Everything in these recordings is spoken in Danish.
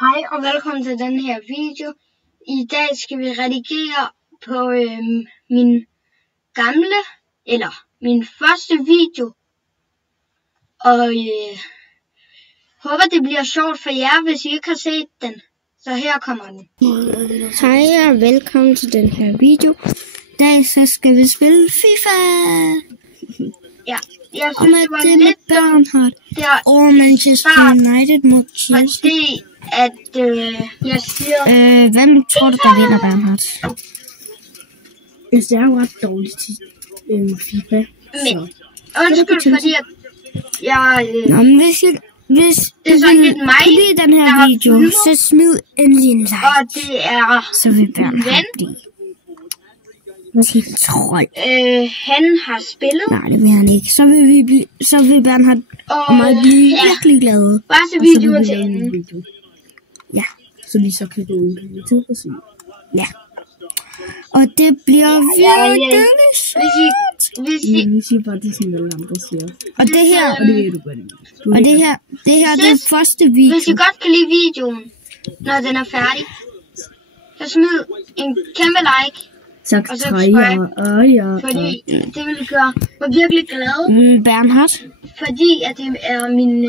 Hej og velkommen til den her video. I dag skal vi redigere på min første video. Og håber det bliver sjovt for jer, hvis I ikke har set den. Så her kommer den. Hej og velkommen til den her video. I dag så skal vi spille FIFA. Ja, jeg synes det var lidt Bernhard og Manchester United mod Chelsea. Fordi at jeg siger... hvem tror du, der vinder, Bernhard? Jeg er jo ret dårlig til FIFA. Men undskyld, fordi at jeg... Nå, men hvis det er sådan lidt mig, kan lide den her video, så smid endelig en like. Og det er... Så vil Bernhard blive trold. Han har spillet. Nej, det vil han ikke. Så vil Bernhard og mig blive virkelig glade. Bare så videoer til enden. Ja. Så vi så kan gå ind på YouTube og se. Ja. Og det bliver virkelig sjovt. Vi siger bare det, som alle andre siger. Og det her, og det ved du godt. Og det her er det første video. Hvis I godt kan lide videoen, når den er færdig, så smid en kæmpe like. Tak, og subscribe, fordi det vil gøre mig virkelig glad. Bernhard. Fordi at det er min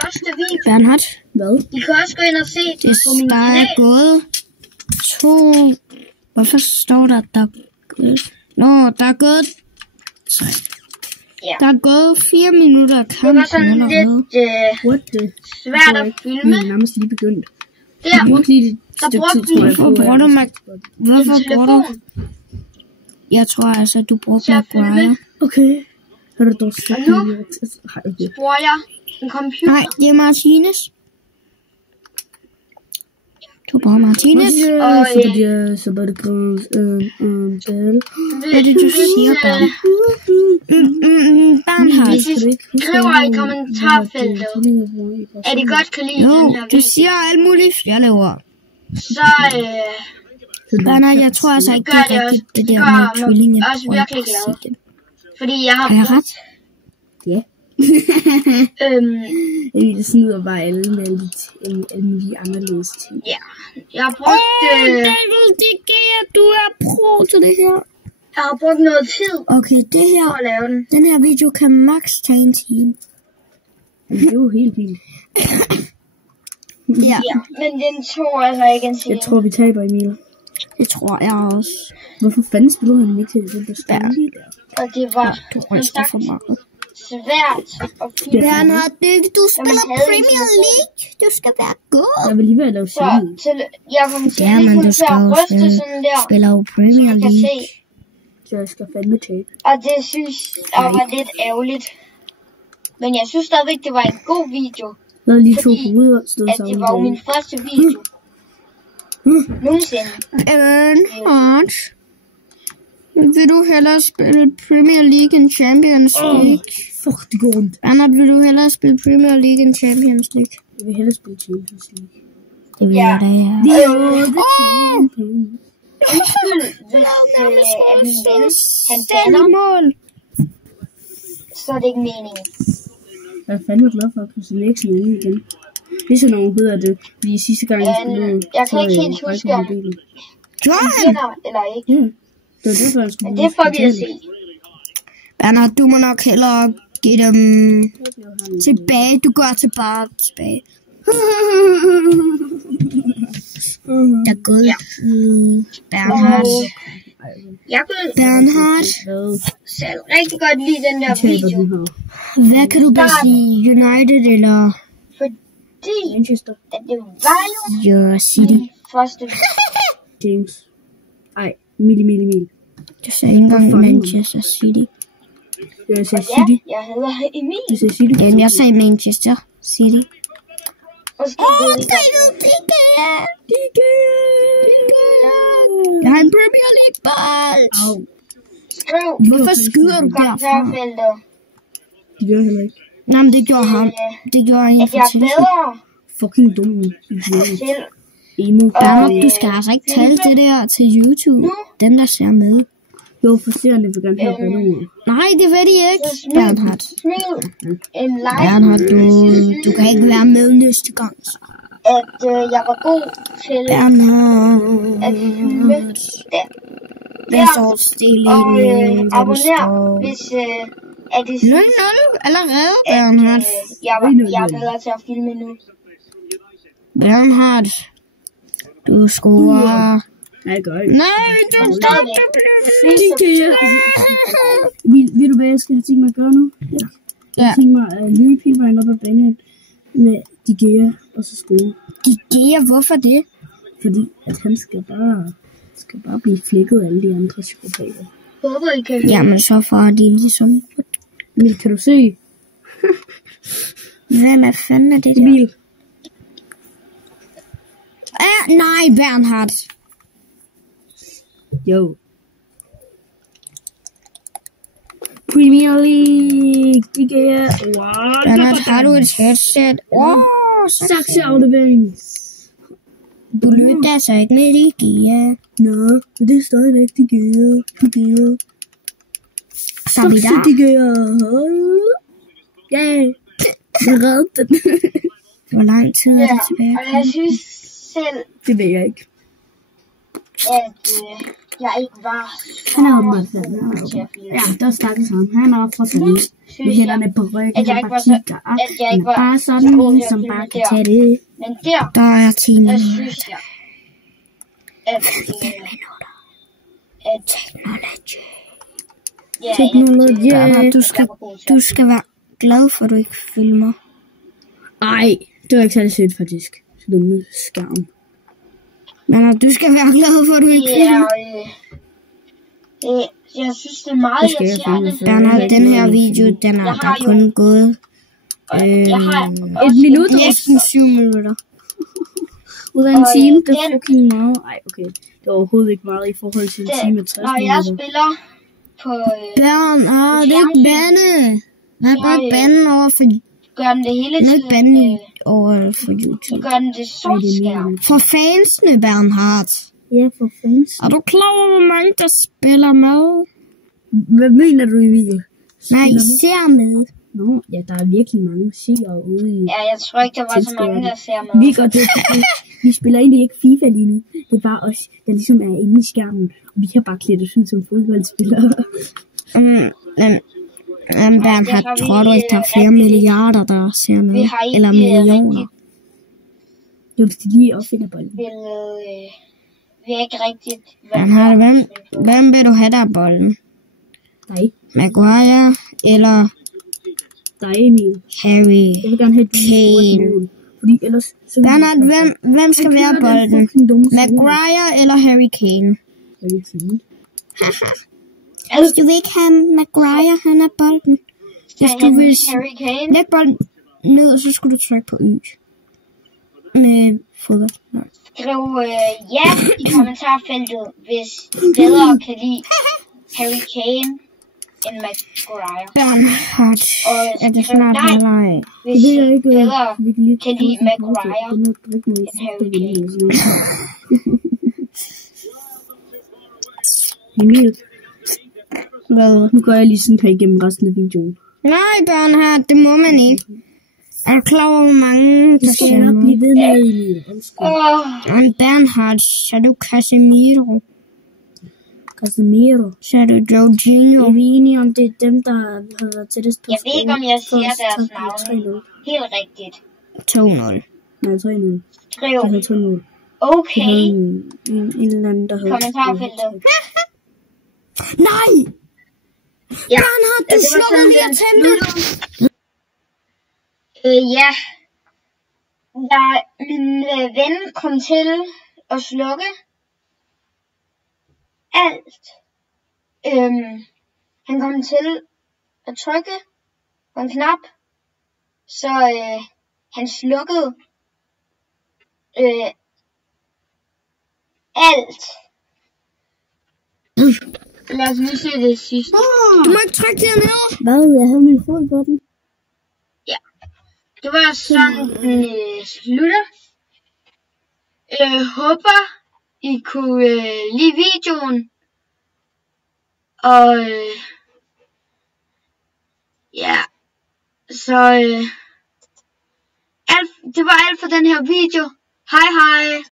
første video. Bernhard. Hvad? I kan også gå ind og se det på min kanal. Der er gået 2... Hvorfor står der Nå, der er gået 3. Ja. Der er gået 4 minutter af kampen. Det var sådan lidt svært at filme. Jeg er nærmest lige begyndt. Der. Jeg brugte lige et stykke tid, tror jeg. Hvorfor bruger du... Jeg tror altså, at du brugte Maguire. Okay. Har du dog sagt det? Og nu bruger jeg en computer. Nej, det er Martinez. Du bruger Martinez. Og så var det grønt. Hvad er det, du siger, Bernhard? Hvis I skriver i kommentarfeltet, at I godt kan lide den her video. Du siger alle mulige fjolleord. Så Bernhard, jeg tror altså ikke, det er rigtigt, det der med kylling. Jeg er også virkelig glad. Fordi jeg har ret? Ja. Jeg snyder bare alle med alle mulige anderledes ting. Ja, jeg har brugt... David De Gea, du er pro til det her. Jeg har brugt noget tid okay, det her, for at lave den. Den her video kan max tage en time. Det er jo helt vildt. Ja, men den tror altså ikke en time. Jeg tror, vi taber, Emil. Det tror jeg også. Hvorfor fanden spiller han ikke til den der stand lige der? Og det var du ryster for meget. Svært at finde. Bernhard, du spiller Premier League. Du skal være god. Jeg vil lige være lavet sådan. Jeg kommer til at skal ryste sådan der. Spiller jo Premier League. Så jeg skal fandme tabe. Og det synes jeg var lidt ærgerligt. Men jeg synes stadigvæk, det var en god video. Når lige to hoveder stod sammen. Det var jo min første video. Nogensinde. Bernhard, vil du hellere spille Premier League end Champions League? Fuck, det går rundt. Bernhard, vil du hellere spille Premier League end Champions League? Jeg vil hellere spille Champions League. Det vil jeg da, ja. Undskyld, hvis min ven, han banner mål, så er det ikke meningen. Jeg er fandme glad for at kunne selekte sådan en igen. Det er sådan nogle hedder det, fordi sidste gang jeg spillede, jeg kan ikke helt huske, om han vinder eller ikke. Ja, det var derfor, jeg skulle men det får vi at se. Bernhard, du må nok hellere give dem tilbage. Du går bare tilbage. Jeg er gået. Bernhard. Bernhard. Selv rigtig godt lide den der video. Hvad kan du bare sige? United eller? Fordi Manchester. At det var jo City. Første James. Ej, Mil. Du sagde ikke engang Manchester City. Jeg sagde City. Jeg hedder Emil. Du sagde City. Jeg sagde Manchester City. David De Gea. Jeg har en Premier League bold. Skriv. Hvorfor skyder du derfra? Det gør heller ikke. Nej, men det gjorde ham. Det gjorde en for Chelsea. Fucking dum. Emo. Bernhard, du skal altså ikke tale det der til YouTube. Dem, der ser med. Jo, for seerne vil gerne have ballon. Nej, det vil de ikke, Bernhard. En like. Bernhard, du kan ikke være med næste gang. at jeg var god til at fylde den. Der står stille Og i abonner, hvis at det 0-0 allerede, Bernhard. jeg er bedre til at filme nu. Bernhard, du scorer. Nej, det gør ikke. Nej, du Ved du hvad jeg skal have tænkt mig at gøre nu? Ja. Jeg har tænkt mig at løbe hele vejen op ad banen med De Gea og så score. De Gea, hvorfor det? Fordi at han skal bare blive flækket af alle de andre psykopater. Håber I kan høre. Jamen så får de ligesom. Emil, kan du se? Hvem er fanden er det der? Emil. Nej, Bernhard. Jo. Premier League. De Gea. Wow. Bernhard, har du et headset? Sakse aflevering. Du lytter altså ikke med De Gea. Nå, men det er stadigvæk De Gea. De Gea. Sakse De Gea. Yay. Jeg reddede den. Hvor lang tid er det tilbage? Og jeg synes selv, Det ved jeg ikke. at jeg ikke var Han er åbenbart fanden. til at filme. Ja, der stakkels ham. Han er fra fanden. Med hænderne på ryggen. At jeg ikke var så- at jeg ikke var bare så sådan god en, til at som filme bare kan der. tage det. Men der Der er 10 minutter. synes jeg, at Teknologi. Bernhard, du skal være glad for, at du ikke filmer. Ej, det var ikke særlig sødt faktisk. Så dumme skærm. Men du skal være glad for, at du ikke filmer. Jeg synes, det er meget Det skal jeg irriterende. fandme. Bernhard, den her video, den er Jeg der har er kun gået Jeg har Et også minut. næsten 7 minutter. Ud af en Og, time, det er den- fucking meget. Ej, okay. Det er overhovedet ikke meget i forhold til en time og 60 Når jeg minutter. spiller på Bernhard, det er ikke bande. Man kan ikke bande over for, gør den det hele man kan ikke bande tiden. over for YouTube. Gør den det sort skærm. For fansene, Bernhard. Ja, for fans. Er du klar over, hvor mange der spiller med? Hvad mener du, Emil? Nej, ser med. Nå, ja, der er virkelig mange seere ude i... Ja, jeg tror ikke, der var så mange, der ser med. Vi gør det. Vi spiller egentlig ikke FIFA lige nu. Det er bare os, der ligesom er inde i skærmen. Og vi har bare klædt os ud som fodboldspillere. Bernhard, tror du ikke, der er flere milliarder, der ser med? Vi har ikke Eller millioner? Det er hvis de lige opfinder bolden. Vi er ikke rigtigt... Bernhard, hvem vil du have der bolden? Nej, Maguire eller der er Emil. Harry? Jeg vil gerne have et Kane. mål. Fordi ellers... Så vil Bernhard, hvem skal Han være kører den bolden? fucking dumme Maguire eller Harry Kane? Harry Kane. Du vil ikke have Maguire, han er bolden. Hvis du vil Harry Kane. lægge bolden ned, så skulle du trykke på Y. Med fodbold. Nej. Skriv ja i kommentarfeltet, hvis I bedre kan lide Harry Kane end Maguire. Bernhard, Og er det skriv snart nej, halvleg? hvis Det I ved jeg ikke. bedre Vi kan lige kan lide Maguire end Harry Kane. Emil, Hvad? nu går jeg lige sådan her igennem resten af videoen. Nej, Bernhard, det må man ikke. Er du klar over, hvor mange der Det skal ser jeg nok med? blive ved med, Emil. Undskyld. Men Bernhard, så er du Casemiro. Casemiro. Så er du Jorginho. Er vi enige om, det er dem, der har været tættest på Jeg ved ikke, om jeg siger først, deres så bliver det navne 3-0. helt rigtigt. 2-0. Nej, 3-0. Skriv Jeg havde 2-0. okay En eller anden, der i havde... kommentarfeltet. Nej! Ja, Bernhard, du det var slukkede sådan, lige den at tænde. Ja. Da min ven kom til at slukke alt. Han kom til at trykke på en knap, så han slukkede alt. Lad os lige se det sidste. Du må ikke trykke dernede. Hvad? Jeg havde min fod på den. Det var sådan, den slutter. Håber, I kunne lide videoen. Og ja, så alt det var alt for den her video. Hej hej.